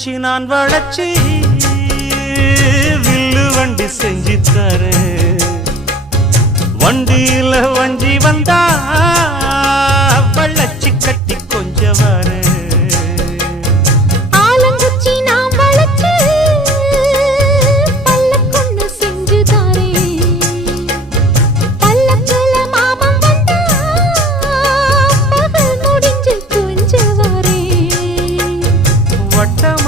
வச்சு நான் வளர்ச்சி. வில்லு வண்டி செஞ்சு தர. வண்டியில வஞ்சி வந்தா வளர்ச்சி கட்டி கொஞ்ச வர. வட்டமா